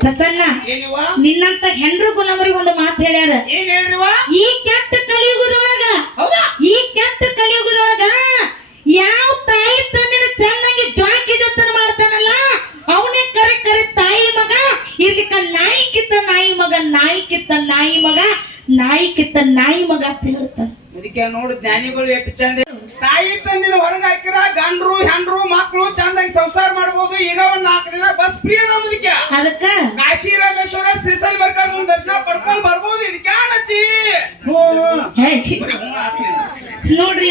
ಪ್ರಸನ್ನ ನಿನ್ನಂತ ಹೆಂಡ್ರು ಗುಲಾಮರಿಗೆ ಒಂದು ಮಾತು ಹೇಳ್ಯಾರ. ಈ ಕೆಟ್ಟ ಕಲಿಯುಗದೊಳಗ ಈ ಕೆಟ್ಟ ಕಲಿಯುಗದೊಳಗ ಯಾವ ತಾಯಿ ತನ್ನ ಚೆನ್ನಾಗಿ ಜಾಕಿ ಜತನ ಮಾಡ್ತಾನಲ್ಲ ಅವನೇ ಕರೆ ಕರೆ ತಾಯಿ ಮಗ ಇರ್ಲಿಕ್ಕ ನಾಯಿ ಕಿತ್ತ ನಾಯಿ ಮಗ ನಾಯಿ ಕಿತ್ತ ನಾಯಿ ಮಗ ನಾಯಿ ಕಿತ್ತ ನಾಯಿ ಮಗ ಅಂತ ಹೇಳ್ತಾನೆ. ಅದಕ್ಕೆ ನೋಡು ಜ್ಞಾನಿಗಳು ಎಷ್ಟು ಚಂದ ತಾಯಿ ತಂದಿನ ಹೊರಗೆ ಹಾಕಿರ ಗಂಡ್ರು ಹೆಂಡ್ರು ಮಕ್ಕಳು ಚಂದಾಗಿ ಸಂಸಾರ ಮಾಡ್ಬೋದು ಈಗ ಒಂದ್ ನಾಲ್ಕು ದಿನ ಬಸ್ ಫ್ರೀ ನಮ್ದಕ್ಕೆ ಅದಕ್ಕ ಕಾಶಿ ರಾಮೇಶ್ವರ ಶ್ರೀಶೈಲ ಮಲ್ಲಿಕಾರ್ಜುನ ದರ್ಶನ ಪಡ್ಕೊಂಡ್ ಬರ್ಬೋದು ಇದ್ ಕಾಣತಿ. ನೋಡ್ರಿ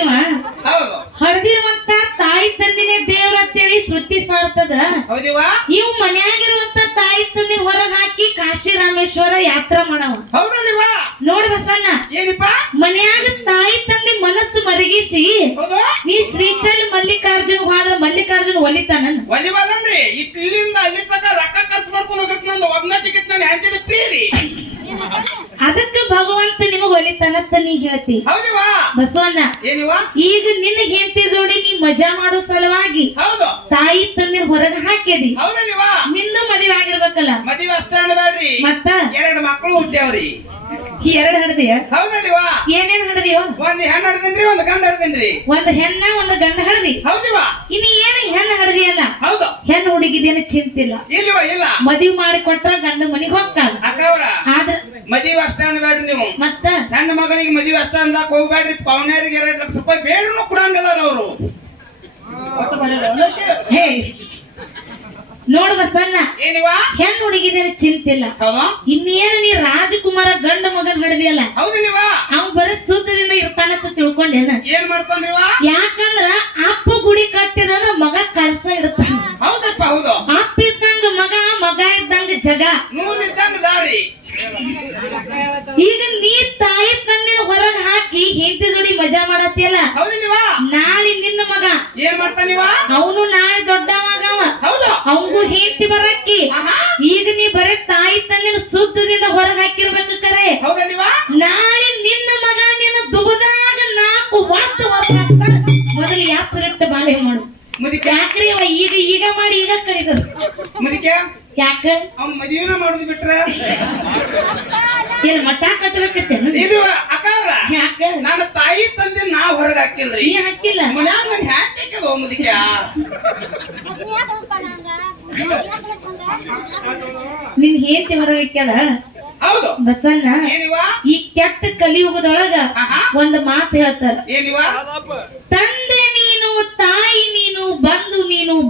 ಹೊಡೆದಿರುವಂತ ತಾಯಿ ತಂದಿನೇ ದೇವ್ರ ಅಂತೇಳಿ ಶ್ರುತಿ ಸಾರ್ತದ. ಹೌದಿವಾ ಇವ್ ಮನ್ಯಾಗಿರುವಂತ ತಾಯಿ ತಂದಿನ ಹೊರಗ್ ಹಾಕಿ ಕಾಶಿ ರಾಮೇಶ್ವರ ಯಾತ್ರಾ ಮಾಡವ. ಬಸಣ್ಣ ಏನಿಪ್ಪ? ಮನ್ಯಾಗ ತಾಯಿ ತಂದೆ ಮನಸ್ಸು ಮರಗಿಸಿ ಹೌದು. ನೀ ಶ್ರೀಶೈಲ ಮಲ್ಲಿಕಾರ್ಜುನ ಹೋದ್ರ ಮಲ್ಲಿಕಾರ್ಜುನ ಒಲಿತಾನ ಇಲ್ಲಿಂದ ಅಲ್ಲಿ ತಕ ರೊಕ್ಕ ಮಾಡ್ಕೊಂಡು ಹೋಗಿರ್ತ ನಂದು. ಒಬ್ನ ಟಿಕೆಟ್ ನಾನು ಹ್ಯಾಂತಿದ ಫ್ರೀ ರೀ. ಅದಕ್ಕ ಭಗವಂತ ನಿಮಗ್ ಒಲಿತಾನಂತ ನೀ ಹೇಳ್ತಿ. ಹೌದವಾ ಬಸವಣ್ಣ ಈಗ ನಿನ್ನ ಹೆಂಡತಿ ಜೋಡಿ ನೀ ಮಜಾ ಮಾಡೋ ಸಲುವಾಗಿ ಹೌದು. ತಾಯಿ ತಂದಿನ ಹೊರಗ ಹೌದಲ್ಲಿವಾ ನಿನ್ನ ಮದುವೆ ಆಗಿರ್ಬೇಕಲ್ಲ. ಮದುವೆ ಅಷ್ಟ ಅನ್ಬೇಡ್ರಿ ಮತ್ತ? ಎರಡು ಮಕ್ಕಳು ಹುಟ್ಟ್ಯಾವ್ರಿ. ಈ ಎರಡ್ ಹಡದಿಯ? ಹೌದಲ್ಲಿವಾ ಏನೇನ್ ಹಡದಿಯೋ? ಒಂದ್ ಹೆಣ್ಣು ಹಡದಿನ್ರಿ ಒಂದ್ ಗಂಡ ಹಡದಿನ್ರಿ. ಒಂದ್ ಹೆಣ್ಣ ಒಂದ್ ಗಂಡ ಹಡದಿ. ಹೌದಿವಾ ಇನ್ನು ಏನು ಹೆಣ್ಣು ಹಡದಿಯಲ್ಲ ಹೌದು. ಹೆಣ್ಣು ಹುಡುಗಿದೇನು ಚಿಂತಿಲ್ಲ. ಇಲ್ವಾ ಇಲ್ಲ. ಮದುವೆ ಮಾಡಿ ಕೊಟ್ರ ಗಂಡ ಮನಿಗ್ ಹೋಗ್ತಾಳ. ಆದ್ರ ಮದುವೆ ಅಷ್ಟ ಅನ್ಬೇಡ್ರಿ ನೀವು. ಮತ್ತ? ನನ್ನ ಮಗಳಿಗೆ ಮದುವೆ ಅಷ್ಟ ಅನ್ಲಾಕ್ ಹೋಗ್ಬೇಡ್ರಿ. ಪವನ್ಯಾರಿಗೆ ಎರಡ್ ಲಕ್ಷ ರೂಪಾಯಿ ಬೇಡ್ರು ಕೊಡಂಗದಾರ ಅವರು. ಹೇ ನೋಡು ಬಸಣ್ಣ ಏನಿವಾ? ಹೆಣ್ಣು ಹುಡುಗಿದೇನು ಚಿಂತಿಲ್ಲ ಹೌದಾ? ಇನ್ನೇನು ನೀ ರಾಜಕುಮಾರ ಗಂಡ ಮಗನ್ ಹಡದಿಯಲ್ಲ ಹೌದಿಲ್ವಾ ಅವ್ನ್ ಬರೀ ಸುದ್ದದಿಂದ ಇರ್ತಾನಂತ ತಿಳ್ಕೊಂಡೇನ? ಏನ್ ಮಾಡ್ತಾನ್ರಿವಾ? ಯಾಕಂದ್ರ ಅವಂಗೂ ಬರಕ್ಕಿ ಈಗ ನೀ ಬರೀ ತಾಯಿ ತಂದಿನ ಸುದ್ದದಿಂದ ಹೊರಗೆ ಹಾಕಿರ್ಬೇಕು ಕರೆ. ನಾಳೆ ನಿನ್ನ ಮಗ ನಿನ್ನ ದುಬದಾಗ ನಾಲ್ಕು ಮೊದಲ ಮೊದಲು ಯಾತ್ರಿಟ್ಟ ಬಾಳೆ ಮಾಡು. ಮುದಿಕೆ. ಯಾಕ್ರಿ ಅವ ಈಗ ಈಗ ಮಾಡಿ ಈಗ ಕಡಿದರು ಮುದಿಕೆ. ಯಾಕ? ಅವ್ನ ಮದುವೆನ ಮಾಡುದು ಬಿಟ್ರ? ಏನ್ ಮಠ ಕಟ್ಟಬೇಕತ್ತೇನು ಇಲ್ವಾ ಅಕ್ಕವ್ರ ಯಾಕ? ನನ್ನ ತಾಯಿ ತಂದೆ ನಾ ಹೊರಗೆ ಹಾಕಿಲ್ರಿ. ನೀ ಹಾಕಿಲ್ಲ. ಮನ್ಯಾಗ ನನ್ ಹ್ಯಾಕ್ ಹಾಕದ ಮುದಿಕೆ? ನಿನ್ ಹೇಂತಿ ಹೊರಗಿಕ್ಯಾಳ ಹೌದು. ಏನಿವಾ? ಈ ಕೆಟ್ಟ ಕಲಿಯುಗದೊಳಗ ಒಂದ್ ಮಾತು ಹೇಳ್ತಾರ.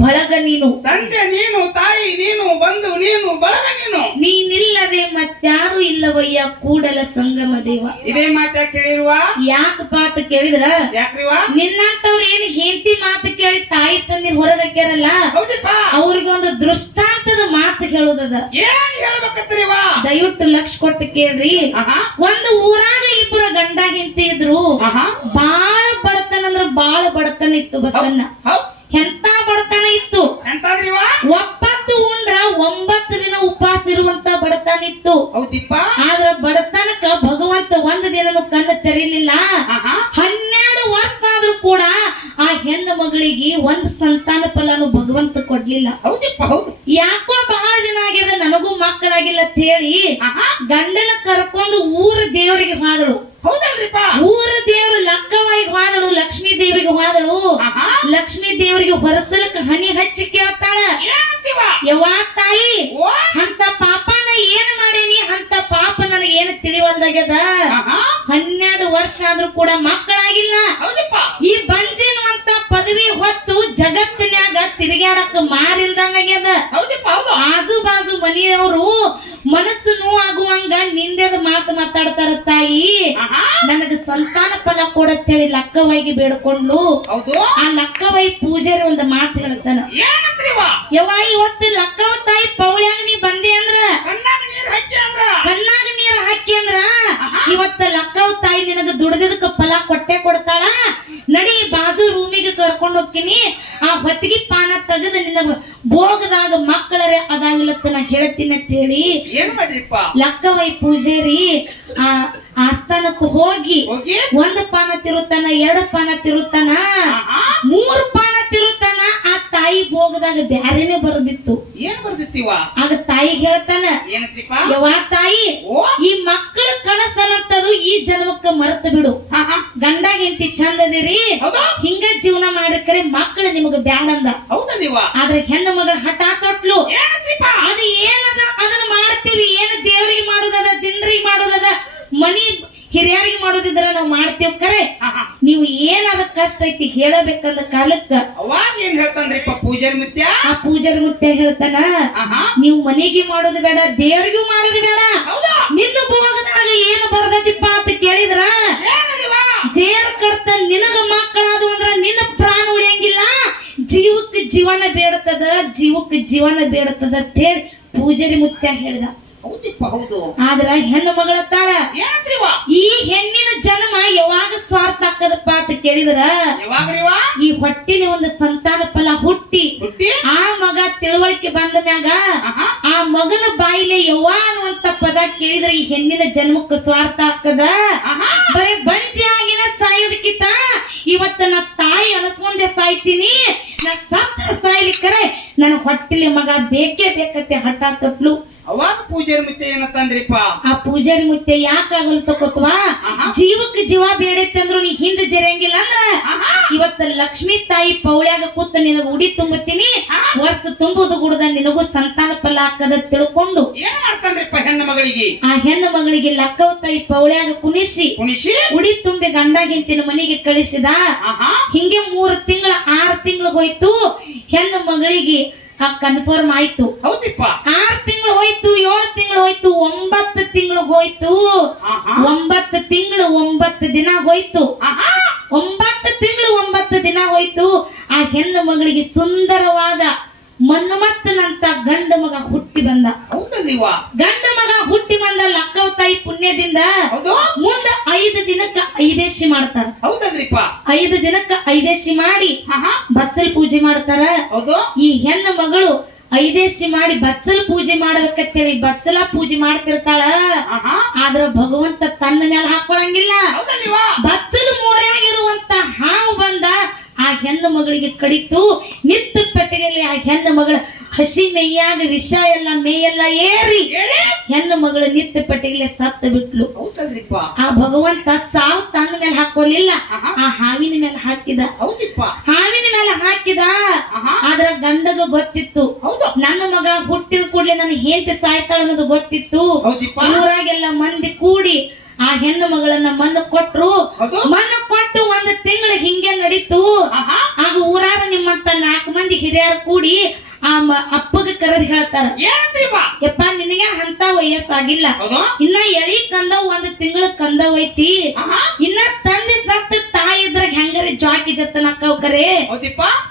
ಬಳಗ ನೀನು. ತಂದೆ ನೀನು ತಾಯಿ ನೀನು ಬಂಧು ನೀನು ಬಳಗ ನೀನು. ನೀನಿಲ್ಲದೆ ಮತ್ತಾರು ಇಲ್ಲವಯ್ಯ ಕೂಡಲ ಸಂಗಮ ದೇವ. ಇದೇ ಮಾತ ಕೇಳಿರುವ ಯಾಕ ಪಾತ ಕೇಳಿದ್ರ? ಯಾಕ್ರಿವಾ? ನಿನ್ನಂತವ್ರ ಏನ್ ಹೆಂಡತಿ ಮಾತು ಕೇಳಿ ತಾಯಿ ತಂದಿನ ಹೊರಗಾಕ್ಯಾರಲ್ಲ ಹೌದಿಪ್ಪ. ಅವ್ರಿಗೊಂದು ದೃಷ್ಟಾಂತದ ಮಾತು ಹೇಳುದದ. ಏನ್ ಹೇಳಬೇಕತ್ತರಿವಾ? ದಯವಿಟ್ಟು ಲಕ್ಷ ಕೊಟ್ಟು ಕೇಳ್ರಿ. ಒಂದು ಊರಾಗ ಇಬ್ಬರ ಗಂಡ ಹೆಂಡತಿ ಇದ್ರು. ಬಾಳ ಬಡತನ ಅಂದ್ರ ಬಾಳ ಬಡತನ ಇತ್ತು ಬಸವಣ್ಣ. ಎಂತ ಇತ್ತು. ಎಂತಾದ್ರಿವಾ? ಒಪ್ಪತ್ತು ಉಂಡ್ರ ಒಂಬತ್ತು ದಿನ ಉಪವಾಸ ಇರುವಂತ ಬಡತನ ಇತ್ತು. ಹೌದಿಪ್ಪ. ಆದ್ರ ಬಡತನಕ್ಕ ಭಗವಂತ ಒಂದ್ ದಿನನು ಕಣ್ಣು ತೆರೀಲಿಲ್ಲ. ಹನ್ನೆರಡು ವರ್ಷ ಆದ್ರೂ ಕೂಡ ಆ ಹೆಣ್ಣು ಮಗಳಿಗೆ ಒಂದ್ ಸಂತಾನ ಫಲನು ಭಗವಂತ ಕೊಡ್ಲಿಲ್ಲ. ಹೌದಿಪ್ಪ ಹೌದು. ಯಾಕೋ ಬಹಳ ದಿನ ಆಗ್ಯದ ನನಗೂ ಮಕ್ಕಳಾಗಿಲ್ಲ ಅಂತ ಹೇಳಿ ಗಂಡನ ಕರ್ಕೊಂಡು ಊರ ದೇವರಿಗೆ ಹಾದಳು. ಹೌದಲ್ರಿಪ್ಪ. ಊರ ದೇವರು ಲಕ್ಕವಾಗಿ ಹಾದಳು ಲಕ್ಷ್ಮೀ ದೇವಿಗೆ ಹೋದಳು. ಲಕ್ಷ್ಮೀ ದೇವರಿಗೆ ಹೊರಸಲಕ್ಕ ಯವ್ವಾ ತಾಯಿ ಅಂತ ಪಾಪನ ಏನ್ ಮಾಡೇನಿ? ಅಂತ ಪಾಪ ನನಗೆ ಏನು ತಿಳಿವಲ್ದಾಗ್ಯದ? ಹನ್ನೆರಡು ವರ್ಷ ಆದ್ರೂ ಕೂಡ ಮಕ್ಕಳಾಗಿಲ್ಲ. ಹೌದಪ್ಪ. ಈ ಅಂತ ಪದವಿ ಹೊತ್ತು ಜಗತ್ತಿನ್ಯಾಗ ತಿರುಗಾಡಕ್ ಮಾರಿಲ್ದಂಗಾಗ್ಯದ. ಆಜು ಬಾಜು ಮನೆಯವರು ಮನಸ್ಸು ನೋವಾಗುವಂಗ ನಿಂದೆದ ಮಾತು ಮಾತಾಡ್ತಾರ ತಾಯಿ. ನನಗ ಸಂತಾನ ಫಲ ಕೊಡತ್ತೇಳಿ ಲಕ್ಕವಾಗಿ ಬೇಡ್ಕೊಂಡು ಹೌದು. ಆ ಲಕ್ಕವೈ ಪೂಜಾರಿ ಒಂದು ಮಾತು ಹೇಳ್ತಾನ. ಯವ್ವ ಇವತ್ತು ಲಕ್ಕವ ತಾಯಿ ಪೌಳ್ಯಾಗ ನೀ ಬಂದಿ ಅಂದ್ರ? ಕಣ್ಣಾಗ ನೀರ್ ಹಚ್ಚಿ ಅಂದ್ರ? ಕಣ್ಣಾಗ ನೀರ್ ಹಾಕಿ ಅಂದ್ರ? ಇವತ್ತ ಲಕ್ಕವ ತಾಯಿ ನಿನಗ ದುಡ್ದಿದಕ್ಕ ಫಲ ಕೊಟ್ಟೆ ಕೊಡ್ತಾಳ. ನಡಿ ಬಾಜು ರೂಮಿಗೆ ಕರ್ಕೊಂಡು ಹೋಗ್ತೀನಿ. ಆ ಹೊತ್ತಿಗೆ ಪಾನ ತೆಗೆದು ನಿನ್ನ ಭೋಗದಾಗ ಮಕ್ಕಳರೇ ಅದಾಗಿಲ್ಲತ್ತ ನಾ ಹೇಳ್ತೀನಿ ಅಂತ ಹೇಳಿ ಏನ್ ಮಾಡ್ರಿಪ್ಪ? ಲಕ್ಕವೈ ಪೂಜೇರಿ ಆ ಆಸ್ಥಾನಕ್ಕೆ ಹೋಗಿ ಒಂದು ಪಾನ ತಿರುತ್ತಾನ ಎರಡು ಪಾನ ತಿರುತ್ತಾನ ಮೂರು ಪಾನ ತಿರುತ್ತಾನ ಆ ತಾಯಿ ಭೋಗದಾಗ ಬ್ಯಾರೇನೆ ಬರ್ದಿತ್ತು. ಏನ್ ಬರ್ದಿತ್ತಿವ? ಆಗ ತಾಯಿಗೆ ಹೇಳ್ತಾನ ಯಾವ ತಾಯಿ ಈ ಮಕ್ಕಳ ಕನಸನ್ನಂತದು ಈ ಜನ್ಮಕ್ಕ ಮರೆತು ಬಿಡು. ಗಂಡ ಚಂದದಿರಿ ಹೌದಾ. ಹಿಂಗ ಜೀವನ ಮಾಡಕ್ರೆ ಮಕ್ಕಳು ನಿಮಗ ಬ್ಯಾಡಂದ ಹೌದಾ ನೀವ? ಆದ್ರೆ ಹೆಣ್ಣು ಮಗಳ ಹಠ ತೊಟ್ಲು. ಅದು ಏನದ? ಅದನ್ನ ಮಾಡ್ತೀವಿ. ಏನು ದೇವರಿಗೆ ಮಾಡೋದದ? ದಿನರಿಗೆ ಮಾಡೋದದ? ಮನಿ ಹಿರಿಯರಿಗೆ ಮಾಡೋದಿದ್ರ ನಾವು ಮಾಡ್ತೇವ್ ಕರೆ. ನೀವು ಏನಾದ ಕಷ್ಟ ಐತಿ ಹೇಳಬೇಕಂದ ಕಾಲಕ್ಕ. ಅವಾಗ ಏನ್ ಹೇಳ್ತಾನ್ರಿಪ್ಪ ಪೂಜಾರಿ ಮುತ್ಯ? ಆ ಪೂಜಾರ್ ಮುತ್ಯ ಹೇಳ್ತಾನ ನೀವು ಮನೆಗೆ ಮಾಡೋದು ಬೇಡ ದೇವರಿಗೂ ಮಾಡೋದು ಬೇಡ. ನಿನ್ನ ಭೋಗದಾಗ ಏನು ಬರ್ದತಿಪ್ಪ ಜೀವಕ್ಕೆ ಜೀವನ ಬೇಡತದ ಅಂತ ಹೇಳಿ ಪೂಜಾರಿ ಮುತ್ಯ ಹೇಳ್ದ. ಹೌದು. ಆದ್ರ ಹೆಣ್ಣು ಮಗಳ ತಾಳ ಏನತ್ರಿವ ಈ ಹೆಣ್ಣಿನ ಜನ್ಮ ಯಾವಾಗ ಸ್ವಾರ್ಥ ಆಗದಪ್ಪ ಅಂತ ಕೇಳಿದ್ರ? ಈ ಹೊಟ್ಟಿನ ಒಂದು ಸಂತಾನ ಫಲ ಹುಟ್ಟಿ ಆ ಮಗ ತಿಳುವಳಿಕೆ ಬಂದ ಮ್ಯಾಗ ಆ ಮಗನ ಬಾಯಿಲೆ ಯವ್ವ ಅನ್ನುವಂತ ಪದ ಕೇಳಿದ್ರ ಈ ಹೆಣ್ಣಿನ ಜನ್ಮಕ್ಕ ಸ್ವಾರ್ಥ ಹಾಕದ ಬರೇ ಬಂಜಿ ಆಗಿನ ಸಾಯೋದಕ್ಕಿಂತ ಇವತ್ತ ನಾ ತಾಯಿ ಅನಸ್ಕೊಂಡೆ ಸಾಯ್ತೀನಿ ನಾ ಸತ್ರ ಸಾಯ್ಲಿಕ್ಕರೆ ನನ್ನ ಹೊಟ್ಟಿಲಿ ಮಗ ಬೇಕೇ ಬೇಕತ್ತೆ ಹಠ ತೊಟ್ಲು ಅವಾಗ ಪೂಜಾರಿ ಮುತ್ತೆ ಏನತ್ತಂದ್ರಿಪ್ಪ ಆ ಪೂಜಾರಿ ಮುತ್ತೆ ಯಾಕಾಗಲ್ ತಕೋತ್ವಾ. ಜೀವಕ್ಕೆ ಜೀವ ಬೇಡ ಅಂದ್ರು ನೀ ಹಿಂದೆ ಜರಂಗಿಲ್ಲ ಅಂದ್ರ? ಇವತ್ತ ಲಕ್ಷ್ಮೀ ತಾಯಿ ಪೌಳ್ಯಾಗ ಕೂತ ನಿನಗ ಉಡಿ ತುಂಬತೀನಿ ವರ್ಷ ತುಂಬುದು ಗುಡದ ನಿನಗೂ ಸಂತಾನ ಫಲ ಹಾಕದ ತಿಳ್ಕೊಂಡು. ಏನ್ ಮಾಡ್ತಾನ್ರಿಪ್ಪ ಹೆಣ್ಣು ಮಗಳಿಗೆ? ಆ ಹೆಣ್ಣು ಮಗಳಿಗೆ ಲಕ್ಕವ ತಾಯಿ ಪೌಳ್ಯಾಗ ಕುಣಿಸಿ ಕುಣಿಸಿ? ಉಡಿ ತುಂಬಿ ಗಂಡಾಗಿಂತಿನ ಮನೆಗೆ ಕಳಿಸಿದ. ಹಿಂಗೆ ಮೂರು ತಿಂಗಳ ಆರು ತಿಂಗಳ ಹೋಯ್ತು. ಹೆಣ್ಣು ಮಗಳಿಗೆ ಕನ್ಫರ್ಮ್ ಆಯ್ತು. ಹೌದಿಪ್ಪ. ಆರು ತಿಂಗಳು ಹೋಯ್ತು ಏಳು ತಿಂಗಳು ಹೋಯ್ತು ಒಂಬತ್ತು ತಿಂಗಳು ಹೋಯ್ತು. ಒಂಬತ್ತು ತಿಂಗಳು ಒಂಬತ್ತು ದಿನ ಹೋಯ್ತು. ಒಂಬತ್ತು ತಿಂಗಳು ಒಂಬತ್ತು ದಿನ ಹೋಯ್ತು. ಆ ಹೆಣ್ಣು ಮಗಳಿಗೆ ಸುಂದರವಾದ ಮನ್ಮತ್ತನಂತ ಗಂಡ ಮಗ ಹುಟ್ಟಿ ಬಂದ. ಗಂಡು ಗಂಡ ಮಗ ಹುಟ್ಟಿ ಬಂದ ಲಕ್ಕವ ತಾಯಿ ಪುಣ್ಯದಿಂದ ಮುಂದ ಐದು ದಿನಕ್ಕ ಐದೇಶಿ ಮಾಡ್ತಾರ. ಹೌದನ್ರಿಪ್ಪ ಐದು ದಿನಕ್ಕ ಐದೇಶಿ ಮಾಡಿ ಬಚ್ಚಲ್ ಪೂಜೆ ಮಾಡ್ತಾರ. ಹೌದು. ಈ ಹೆಣ್ಣು ಮಗಳು ಐದೇಶಿ ಮಾಡಿ ಬಚ್ಚಲ್ ಪೂಜೆ ಮಾಡ್ಬೇಕಂತೇಳಿ ಬಚ್ಚಲ ಪೂಜೆ ಮಾಡ್ತಿರ್ತಾಳ. ಆದ್ರ ಭಗವಂತ ತನ್ನ ಮೇಲೆ ಹಾಕೊಳಂಗಿಲ್ಲ. ಬತ್ಸಲ್ ಬಚ್ಚಲು ಮೂರೆಯಾಗಿರುವಂತ ಹಾವು ಬಂದ ಆ ಹೆಣ್ಣು ಮಗಳಿಗೆ ಕಡಿತು ನಿತ್ತ ಪೆಟ್ಟಿಗೆಯಲ್ಲಿ ಆ ಹೆಣ್ಣು ಮಗಳ ಹಸಿ ಮೇಯಾಗ ವಿಷ ಎಲ್ಲ ಮೇಯೆಲ್ಲ ಏರಿ ಹೆಣ್ಣು ಮಗಳು ನಿತ್ಯ ಪಟ್ಟಿಗೆ ಸತ್ತ ಬಿಟ್ಲು. ಆ ಭಗವಂತ ಸಾವು ತನ್ನ ಮೇಲೆ ಹಾಕೋಲಿಲ್ಲ. ಆ ಹಾವಿನ ಮೇಲೆ ಹಾಕಿದ. ಹಾವಿನ ಮೇಲೆ ಹಾಕಿದ. ಆದ್ರ ಗಂಡಗ ಗೊತ್ತಿತ್ತು. ಹೌದು. ನನ್ನ ಮಗ ಹುಟ್ಟಿದ ಕೂಡ್ಲೆ ನನ್ನ ಹೆಂಡತಿ ಸಾಯ್ತಾಳ ಅನ್ನೋದು ಗೊತ್ತಿತ್ತು. ಊರಾಗೆಲ್ಲ ಮಂದಿ ಕೂಡಿ ಆ ಹೆಣ್ಣು ಮಗಳನ್ನ ಮಣ್ಣು ಕೊಟ್ರು. ಮಣ್ಣು ಕೊಟ್ಟು ಒಂದು ತಿಂಗಳು ಹಿಂಗೆ ನಡೀತು. ಆಗ ಊರಾರ ನಿಮ್ಮಂತ ನಾಲ್ಕು ಮಂದಿ ಹಿರಿಯರು ಕೂಡಿ ಆ ಅಪ್ಪಗ ಕರೆದ್ ಹೇಳ್ತಾರ. ಯಪ್ಪ ನಿನಗೆ ಅಂತ ವಯಸ್ಸಾಗಿಲ್ಲ ಇನ್ನ ಎಳಿ ಕಂದ ಒಂದ್ ತಿಂಗಳ ಕಂದವ್ ಐತಿ ಹಾ ಹಾ ಇನ್ನ ತಂದೆ ಸತ್ತ ತಾಯಿ ಇದ್ರಾಗ ಹೆಂಗರಿ ಜಾಕಿ ಜತನ ಕರೆ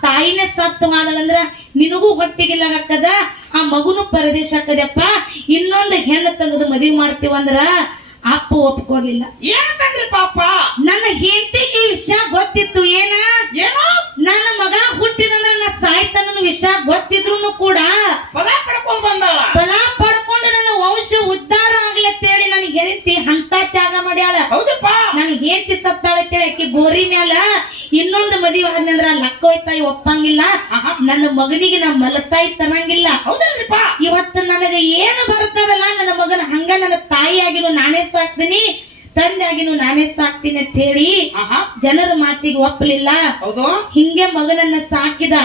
ತಾಯಿನೇ ಸತ್ತು ಮಾದಳಂದ್ರ ನಿನಗೂ ಹೊಟ್ಟಿಗಿಲ್ಲ ಹಾಕದ ಆ ಮಗುನು ಪರದೇಶ ಹಾಕದಪ್ಪ ಇನ್ನೊಂದು ಹೆಣ್ಣು ತೆಗೆದು ಮದುವೆ ಮಾಡ್ತೀವಂದ್ರ? ಅಪ್ಪ ಒಪ್ಕೊಡ್ಲಿಲ್ಲ ಏನಂತಂದ್ರಿಪ್ಪ ಪಾಪ? ನನ್ನ ಹೆಂಡತಿಗೆ ಈ ವಿಷಯ ಗೊತ್ತಿತ್ತು ಏನ? ಏನೋ? ನನ್ನ ಮಗ ಹುಟ್ಟಿದಂದ್ರ ನನ್ನ ಸಾಯ್ತಾನ ವಿಷಯ ಗೊತ್ತಿದ್ರು ಕೂಡ ಪದ ಪಡ್ಕೊಂಡ್ ಬಂದಾಳ. ಫಲ ಪಡ್ಕೊಂಡು ನನ್ನ ವಂಶ ಉದ್ಧಾರ ಆಗ್ಲತ್ತೇಳಿ ನನ್ನ ಹೆಂಡತಿ ಹಂತ ತ್ಯಾಗ ಮಾಡ್ಯಾಳ. ಹೌದಪ್ಪ. ನನ್ ಹೆಂಡತಿ ಸತ್ತಾಳತ್ತೇಳಿ ಆಕಿ ಗೋರಿ ಮ್ಯಾಲ ಇನ್ನೊಂದು ಮದುವೆ ಆದ್ನಂದ್ರ ಲಕ್ಕೋಯ್ ತಾಯಿ ಒಪ್ಪಂಗಿಲ್ಲ. ನನ್ನ ಮಗನಿಗೆ ನಾ ಮಲತಾಯಿ ತರಂಗಿಲ್ಲ. ಹೌದಲ್ರಿಪ್ಪ ಇವತ್ತು ನನಗೆ ಏನು ಬರುತ್ತದಲ್ಲ ನನ್ನ ಮಗನ ಹಂಗ ನನ್ನ ತಾಯಿಯಾಗಿನೂ ನಾನೇ ಸಾಕ್ತೀನಿ. ತಂದೆಯಾಗಿನೂ ನಾನೇ ಸಾಕ್ತೀನಿ ಅಂತ ಹೇಳಿ ಜನರ ಮಾತಿಗೆ ಒಪ್ಪಲಿಲ್ಲ. ಹೌದು. ಹಿಂಗೆ ಮಗನನ್ನ ಸಾಕಿದ.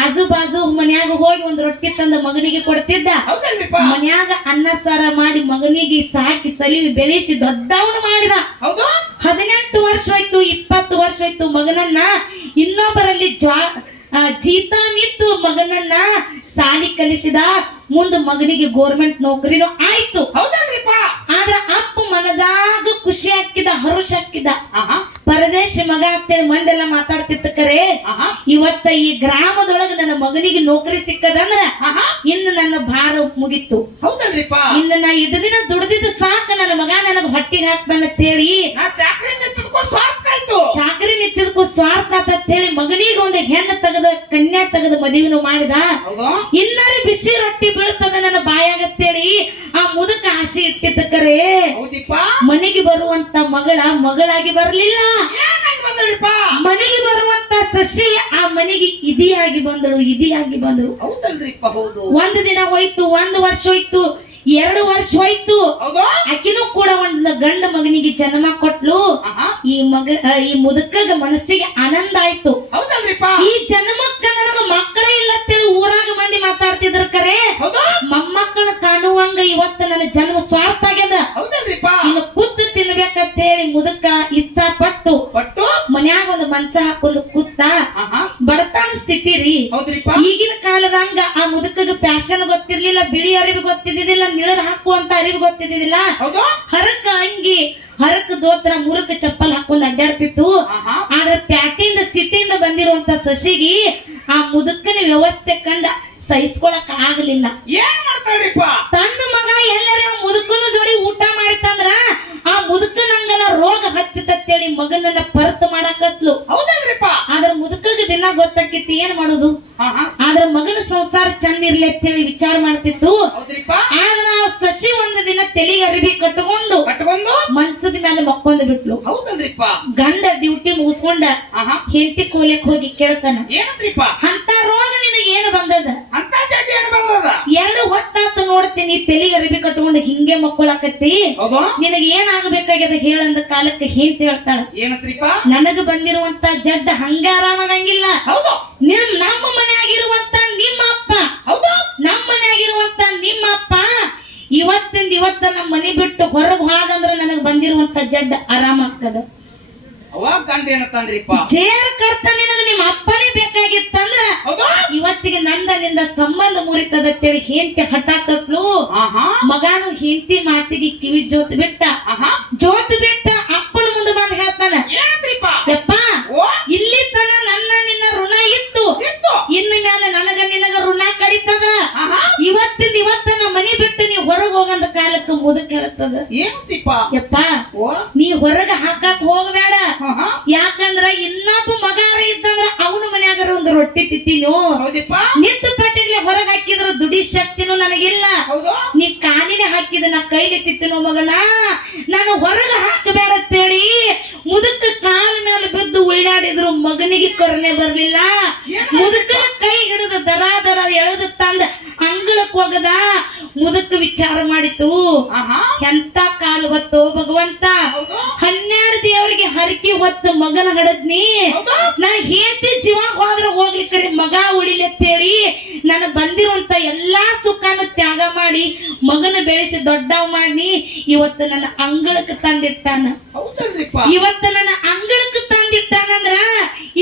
ಆಜು ಬಾಜು ಮನ್ಯಾಗ ಹೋಗಿ ಒಂದ್ ರೊಟ್ಟಿ ತಂದ ಮಗನಿಗೆ ಕೊಡ್ತಿದ್ದ. ಮನ್ಯಾಗ ಅನ್ನ ಸಾರ ಮಾಡಿ ಮಗನಿಗೆ ಸಾಕಿ ಸಲಿವಿ ಬೆಳೆಸಿ ದೊಡ್ಡವನು ಮಾಡಿದ. ಹೌದು. ಹದಿನೆಂಟು ವರ್ಷ ಆಯ್ತು ಇಪ್ಪತ್ತು ವರ್ಷ ಆಯ್ತು ಮಗನನ್ನ. ಇನ್ನೊಬ್ಬರಲ್ಲಿ ಜಾ ಜೀತ ನಿತ್ತು ಮಗನನ್ನ ಸಾಲಿ ಕಲಿಸಿದ. ಮುಂದ ಮಗನಿಗೆ ಗೋರ್ಮೆಂಟ್ ನೌಕರಿನೂ ಆಯ್ತು. ಹೌದಲ್ರಿಪ್ಪ? ಆದ್ರ ಅಪ್ಪ ಮನದಾಗ ಖುಷಿ ಹಾಕಿದ ಹರುಷ ಹಾಕಿದ. ಪರದೇಶ ಮಗ ಆಗ್ತೇನೆ ಮಂದೆಲ್ಲ ಮಾತಾಡ್ತಿತ್ತ ಕರೆ. ಇವತ್ತ ಈ ಗ್ರಾಮದೊಳಗ ನನ್ನ ಮಗನಿಗೆ ನೌಕರಿ ಸಿಕ್ಕದಂದ್ರ ಇನ್ನು ನನ್ನ ಭಾರ ಮುಗಿತ್ತು ಹೌದಲ್ರಿಪ್ಪ? ಇನ್ನು ನಾ ಇದ ದಿನ ದುಡ್ದಿದ್ದು ಸಾಕ ನನ್ನ ಮಗ ನನಗ ಹೊಟ್ಟಿಗೆ ಹಾಕ್ತಾನ ತೇಳಿ ನಾ ಚಾಕ್ರಿ ಚಾಕರಿ ನಿಂತಿದ್ಕೂ ಸ್ವಾರ್ಥ ಅಂತ ಹೇಳಿ ಮಗನಿಗೆ ಒಂದು ಹೆಣ್ಣು ತೆಗೆದ ಕನ್ಯಾ ತೆಗೆದ ಮದುವೆನು ಮಾಡಿದ. ಇನ್ನಾರಿ ಬಿಸಿ ರೊಟ್ಟಿ ಬೀಳ್ತದ ನನ್ನ ಬಾಯಾಗತ್ತೇಳಿ. ಆ ಮುದಕ ಆಸೆ ಇಟ್ಟಿದ್ದ ಕರೆ. ಹೌದಿಪ್ಪ. ಮನೆಗೆ ಬರುವಂತ ಮಗಳ ಮಗಳಾಗಿ ಬರ್ಲಿಲ್ಲ. ಮನೆಗೆ ಬರುವಂತ ಸಸಿ ಆ ಮನೆಗೆ ಇದಿಯಾಗಿ ಬಂದಳು ಇದಿಯಾಗಿ ಬಂದಳು. ಹೌದಲ್ರಿಪ್ಪ ಹೌದು. ಒಂದು ದಿನ ಹೋಯ್ತು ಒಂದು ವರ್ಷ ಹೋಯ್ತು. ಎರಡು ವರ್ಷ ಹೋಯ್ತು. ಆಕಿನೂ ಕೂಡ ಒಂದು ಗಂಡ ಮಗನಿಗೆ ಜನ್ಮ ಕೊಟ್ಲು. ಈ ಮಗ ಈ ಮುದುಕಗ ಮನಸ್ಸಿಗೆ ಆನಂದ ಆಯ್ತು. ಈ ಜನ್ಮಕ್ಕ ನನಗ ಮಕ್ಕಳೇ ಇಲ್ಲ ಅಂತೇಳಿ ಊರಾಗ ಮಂದಿ ಮಾತಾಡ್ತಿದ್ರ ಕರೆ. ಮೊಮ್ಮಕ್ಕಳ ಕಾಣುವಂಗ ಇವತ್ತು ನನ್ನ ಜನ್ಮ ಸ್ವಾರ್ಥ ಆಗ್ಯದ. ಇನ್ನು ಕೂತು ತಿನ್ಬೇಕಂತೇಳಿ ಮುದುಕ ಇಚ್ಛಾ ಪಟ್ಟು ಪಟ್ಟು ಮನ್ಯಾಗ ಒಂದು ಮಂಚ ಹಾಕೊಂಡು ಕೂತ ಆಹಾ ಬಡತನ ಸ್ಥಿತಿ ರೀ ಹೌದ್ರಿಪ್ಪ ಈಗಿನ ಕಾಲದಂಗ ಆ ಮುದುಕಗ ಫ್ಯಾಷನ್ ಗೊತ್ತಿರ್ಲಿಲ್ಲ ಬಿಳಿ ಅರಿವು ಗೊತ್ತಿದ್ದಿದ್ದಿಲ್ಲ ನಿಳದ್ ಹೌದು. ಹರಕ ಅಂಗಿ ಹರಕ ದೋತ್ರ ಮುರುಕ ಚಪ್ಪಲ್ ಹಾಕೊಂಡ್ ಅಡ್ಡಾಡ್ತಿತ್ತು ಆದ್ರ ಪ್ಯಾಟಿಂದ ಸಿಟಿಯಿಂದ ಬಂದಿರುವಂತ ಸೊಸಿಗಿ ಆ ಮುದುಕನ ವ್ಯವಸ್ಥೆ ಕಂಡ ಸಹಿಸ್ಕೊಳಕ್ ಆಗ್ಲಿಲ್ಲ. ಏನ್ ಮಾಡ್ತಾಳ್ರಿಪ್ಪ? ತನ್ನ ಮಗ ಎಲ್ಲರ ಮುದುಕನ ಜೋಡಿ ಊಟ ಮಾಡಿತ್ತಂದ್ರ ಆ ಮುದುಕನಂಗನ ರೋಗ ಹತ್ತಿತ್ತೇಳಿ ಮಗನನ್ನ ಪರತ್ ಮಾಡಾಕತ್ಲು. ಹೌದಲ್ರಿಪ್ಪ ಆದ್ರ ಮುದುಕಗ ದಿನ ಗೊತ್ತಾಕಿತ್ತು ಏನ್ ಮಾಡುದು? ಆದ್ರ ಮಗನ ಸಂಸಾರ ಚಂದ ಇರ್ಲಿ ಅಂತೇಳಿ ವಿಚಾರ ಮಾಡ್ತಿತ್ತು. ಆದ್ರ ಸಸಿ ಒಂದು ದಿನ ತೆಲಿಗೆ ಅರಿವಿ ಕಟ್ಕೊಂಡು ಕಟ್ಕೊಂಡು ಮಂಚದ ಮೇಲೆ ಮಕ್ಕೊಂಡ್ ಬಿಟ್ಲು. ಹೌದಲ್ರಿಪ್ಪ ಗಂಡ ಡ್ಯೂಟಿ ಮುಗಿಸ್ಕೊಂಡ ಆಹಾ. ಹೆಂಡತಿ ಕೋಲಕ್ ಹೋಗಿ ಕೇಳ್ತಾನ. ಏನಂತ್ರಿಪ್ಪ ಅಂತ ರೋಗ ನಿನಗೆ ಏನು ಬಂದದ? ಅಂತ ಜಡ್ಡಿ ಏನು ಬಂದದ? ಎರಡು ಹೊತ್ತಾತ ನೋಡ್ತೀನಿ ತೆಲಿಗೆ ಅರಿವಿ ಕಟ್ಕೊಂಡು ಹಿಂಗೆ ಮಕ್ಕಳಾಕತ್ತಿ. ಹೌದು. ನಿನಗೆ ಏನಾಗಬೇಕಾಗ್ಯದ ಹೇಳಂದ ಕಾಲಕ್ಕೆ ಹೆಂತ ಹೇಳ್ತಾಳ. ಏನಂತ್ರಿಪ್ಪ ನನಗ ಬಂದಿರುವಂತ ಜಡ್ಡ ಹಂಗಾರಾಮನಂಗಿಲ್ಲ ಹೌದು. ನಿಮ್ ನಮ್ಮ ಮನೆಯಾಗಿರುವಂತ ನಿಮ್ಮ ಅಪ್ಪ ಹೌದು ನಮ್ಮ ಮನೆಯಾಗಿರುವಂತ ನಿಮ್ಮ ಅಪ್ಪ ಇವತ್ತಿಂದ ಇವತ್ತ ನಮ್ಮ ಮನೆ ಬಿಟ್ಟು ಹೊರಗ್ ಹೋದಂದ್ರ ನನಗ್ ಜಡ್ ಜಡ್ಡ ಆರಾಮಾಗ್ತದ ಅವಾಗ ಗಂಡ ಏನತ್ತಂದ್ರಿಪ್ಪ ಜೇರ್ ಕಡ್ತ ನಿನಗ ನಿಮ್ಮ ಅಪ್ಪನೇ ಬೇಕಾಗಿತ್ತಂದ್ರ ಇವತ್ತಿಗೆ ನಂದ ನಿಂದ ಸಂಬಂಧ ಹೇಳಿ ಹೆಂತಿ ಹಠ ಹಠಾತ್ ಮಗಾನು ಹೆಂಡತಿ ಮಾತಿಗೆ ಕಿವಿ ಜೋತ್ ಬಿಟ್ಟ ಜೋತ್ ಬಿಟ್ಟ ಅಪ್ಪನ ಮುಂದೆ ಬಂದ್ ಹೇಳ್ತಾನ ಏನಂತ್ರಿಪ್ಪ ಯಪ್ಪ ಓ ಇಲ್ಲಿ ತನ ನನ್ನ ನಿನ್ನ ಋಣ ಇತ್ತು ಇತ್ತು ಇನ್ನು ಮೇಲೆ ನನಗ ನಿನಗ ಋಣ ಕಡಿತದ ಆಹಾ ಇವತ್ತಿಂದ ಇವತ್ತ ನಮ್ಮ ಮನಿ ಬಿಟ್ಟು ನೀ ಹೊರಗ್ ಹೋಗಂದ ಕಾಲಕ್ಕೆ ಹೇಳತ್ತದ? ಯಪ್ಪ ಓ? ನೀ ಹೊರಗ ಹಾಕಾಕ್ ಹೋಗಬೇಡ. ಯಾಕಂದ್ರ ಇನ್ನೊಬ್ಬ ಮಗಾರ ಇದ್ದಂದ್ರ ಅವನ ಮನ್ಯಾಗಾರ ಒಂದು ರೊಟ್ಟಿ ತಿತ್ತೀನು ನಿಂತ ಪಟ್ಟಿಗೆ ಹೊರಗ್ ಹಾಕಿದ್ರ ದುಡಿ ಶಕ್ತಿನೂ ನನಗಿಲ್ಲ. ನೀ ಕಾಲಿಗೆ ಹಾಕಿದ ನಾ ಕೈಲಿ ತಿತ್ತಿನೋ ಮಗನ? ನಾನು ಹೊರಗ ಹಾಕಬೇಡ ಅಂತೇಳಿ ಮುದುಕ ಕಾಲ ಮೇಲೆ ಬಿದ್ದು ಉಳ್ಳಾಡಿದ್ರು ಮಗನಿಗೆ ಕೊರನೆ ಬರ್ಲಿಲ್ಲ. ಮುದುಕ ಕೈ ಹಿಡಿದು ದರ ದರ ಎಳೆದು ತಂದ ಅಂಗಳಕ್ ಹೋಗದ. ಮುದುಕ ವಿಚಾರ ಮಾಡಿತು. ಎಂತ ಕಾಲು ಹೊತ್ತು ಭಗವಂತ? ಹನ್ನೆರಡು ದೇವರಿಗೆ ಹರಕಿ ಹೊತ್ತು ಮಗನ ಹಡದ್ನಿ ನನ್ ಹೇಳ್ತಿ ಜೀವ ಹೋದ್ರ ಹೋಗ್ಲಿಕ್ಕರಿ ಮಗ ಉಳಿಲಿ ಅಂತೇಳಿ ನಾನು ಬಂದಿರುವಂತ ಎಲ್ಲಾ ಸುಖಾನು ತ್ಯಾಗ ಮಾಡಿ ಮಗನ ಬೆಳೆಸಿ ದೊಡ್ಡವ್ ಮಾಡಿ ಇವತ್ತು ನನ್ನ ಅಂಗಳಕ್ಕೆ ತಂದಿಟ್ಟಾನ. ಇವತ್ತು ನನ್ನ ಅಂಗಳಕ್ಕೆ ತಂದಿಟ್ಟಾನಂದ್ರ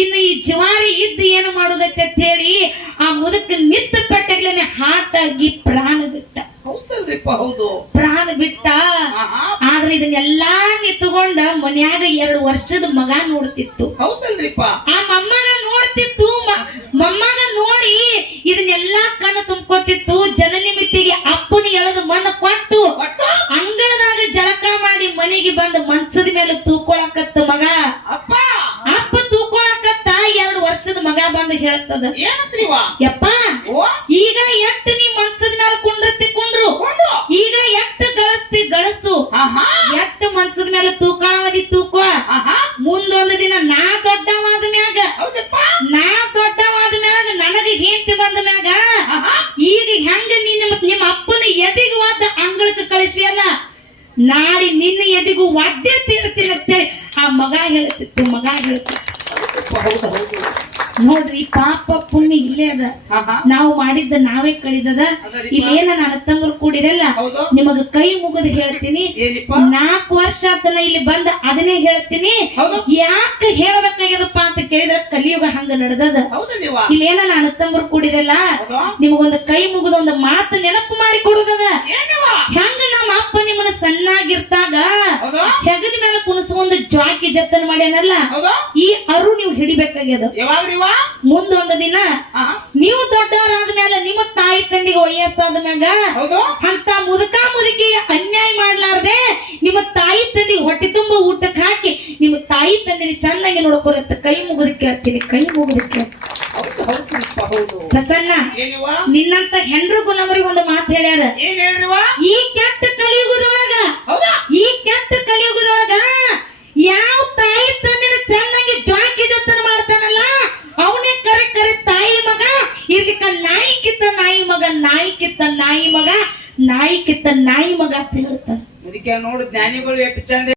ಇನ್ನು ಈ ಜವಾರಿ ಇದ್ದು ಏನು ಮಾಡೋದೈತೆ ಅಂತ ಹೇಳಿ ಆ ಮುದಕ್ಕೆ ನಿತ್ತ ಪಟ್ಟೆಗಳನ್ನೇ ಹಾಟಾಗಿ ಪ್ರಾಣ ಬಿಟ್ಟ ಹೌದಲ್ರಿಪ್ಪ ಹೌದು ಪ್ರಾಣ ಬಿಟ್ಟ. ಆದ್ರೆ ಇದನ್ನೆಲ್ಲಾ ನಿತ್ಕೊಂಡ ಮನ್ಯಾಗ ಎರಡು ವರ್ಷದ ಮಗ ನೋಡ್ತಿತ್ತು. ಹೌದಲ್ರಿಪ್ಪ. ಆ ಮಮ್ಮನ ನೋಡ್ತಿತ್ತು. ಮ- ಮೊಮ್ಮಗ ನೋಡಿ ಇದನ್ನೆಲ್ಲಾ ಕಣ್ಣು ತುಂಬ್ಕೋತಿತ್ತು. ಜನನಿಮಿತ್ತಿಗೆ ಅಪ್ಪನ ಎಳೆದು ಮಣ್ಣು ಕೊಟ್ಟು ಅಂಗಳದಾಗ ಜಳಕ ಮಾಡಿ ಮನೆಗೆ ಬಂದು ಮಂಚದ ಮೇಲೆ ತೂಕೊಳಕತ್ತ ಮಗ. ಅಪ್ಪ. ಅಪ್ಪ ತೂಕೊಳಕತ್ತ. ಎರಡು ವರ್ಷದ ಮಗ ಬಂದು ಹೇಳ್ತದ. ಏನಂತ್ರಿವ ಯಪ್ಪ ಓ ಈಗ ಎಟ್ಟು ನೀ ಮಂಚದ ಮೇಲೆ ಕುಂಡ್ರತಿ ಕುಂಡ್ರು ಕೊಂಡು ಈಗ ಎಟ್ಟು ಗಳಸ್ತಿ ಗಳಸು ಆಹಾ ಎಟ್ಟು ಮಂಚದ ಮೇಲೆ ತೂಕಾಳವದಿ ತೂಕೋ ಆಹಾ ಮುಂದೊಂದು ದಿನ ನಾ ದೊಡ್ಡವಾದ ಮ್ಯಾಗ ಹೌದಪ್ಪ ನಾ ದೊಡ್ಡವಾದ ಮ್ಯಾಗ ನನಗ ಹೇಂತಿ ಬಂದ ಮ್ಯಾಗ ಆಹಾ ಈಗ ಹೆಂಗ ನಿನ್ನ ಮತ್ತ್ ನಿಮ್ಮ ಅಪ್ಪನ ಎದಿಗೆ ವಾದ ಅಂಗಳಕ್ಕೆ ಕಳಿಸಿಯಲ್ಲ ನಾಳೆ ನಿನ್ನ ಎದಿಗೂ ವಾದ್ಯ ತೀರ್ತೀನಿ ಅಂತೇಳಿ ಆ ಮಗ ಹೇಳ್ತಿತ್ತು ಮಗ ಹೇಳ್ತಿತ್ತು. ಹೌದು ಹೌದು ನೋಡ್ರಿ ಪಾಪ ಪುಣ್ಯ ಇಲ್ಲೇ ಅದ. ನಾವು ಮಾಡಿದ್ದ ನಾವೇ ಕಳಿದದ. ಇಲ್ಲೇನ ನನ್ನ ತಮ್ಮರು ಕೂಡಿರಲ್ಲ ನಿಮಗ ಕೈ ಮುಗಿದು ಹೇಳ್ತೀನಿ. ನಾಲ್ಕು ವರ್ಷ ಆತನ ಇಲ್ಲಿ ಬಂದ ಅದನ್ನೇ ಹೇಳ್ತೀನಿ. ಯಾಕೆ ಹೇಳ್ಬೇಕಾಗ್ಯದಪ್ಪ ಅಂತ ಕೇಳಿದ್ರೆ ಕಲಿಯುಗ ಹಂಗ ನಡೆದದ. ಇಲ್ಲೇನ ನನ್ನ ತಮ್ಮರು ಕೂಡಿರಲ್ಲ ನಿಮಗೊಂದು ಕೈ ಮುಗಿದ ಒಂದು ಮಾತು ನೆನಪು ಮಾಡಿ ಕೊಡುದದ. ಹಂಗ ಸಣ್ಣಾಗಿರ್ತಾಗ ಹೆಗಲ ಮೇಲೆ ಕುಣಿಸು ಒಂದು ಜಾಕಿ ಜತನ ಮಾಡ್ಯಾನಲ್ಲ ಈ ಅರು ನೀವು ಹಿಡಿಬೇಕಾಗ್ಯದ. ಮುಂದೊಂದು ದಿನ ನೀವು ದೊಡ್ಡವರಾದ ಮೇಲೆ ನಿಮ್ಮ ತಾಯಿ ತಂದಿಗೆ ವಯಸ್ಸಾದ ಮ್ಯಾಗ ಅಂತ ಮುದುಕ ಮುದುಕಿ ಅನ್ಯಾಯ ಮಾಡ್ಲಾರ್ದೆ ನಿಮ್ಮ ತಾಯಿ ತಂದಿಗೆ ಹೊಟ್ಟೆ ತುಂಬ ಊಟಕ್ಕೆ ಹಾಕಿ ನಿಮ್ಮ ತಾಯಿ ತಂದಿನ ಚೆನ್ನಾಗಿ ನೋಡ್ಕೊರತ್ತ ಕೈ ಮುಗಿದು ಕೇಳ್ತೀನಿ ಕೈ ಮುಗುದಕ್ಕೆ ಪ್ರಸನ್ನ ನಿನ್ನಂತ ಹೆಂಡ್ರು ಗುಲಾಮರಿಗೆ ಒಂದು ಮಾತು ಹೇಳ್ಯಾರ. ಏನ್ ಹೇಳ್ರಿವ ಈ ಕೆಟ್ಟ ಕಲಿಯುಗದೊಳಗ ಹೌದಾ ಈ ಕೆಟ್ಟ ಕಲಿಯುಗದೊಳಗ ಯಾವ ತಾಯಿ ತಂದಿನ ಚೆನ್ನಾಗಿ ನಾಯಿ ಕಿತ್ತ ನಾಯಿ ಮಗ ಅಂತ ಹೇಳ್ತಾರ ಅದಕ್ಕೆ ನೋಡು ಜ್ಞಾನಿಗಳು ಎಷ್ಟು ಚಂದ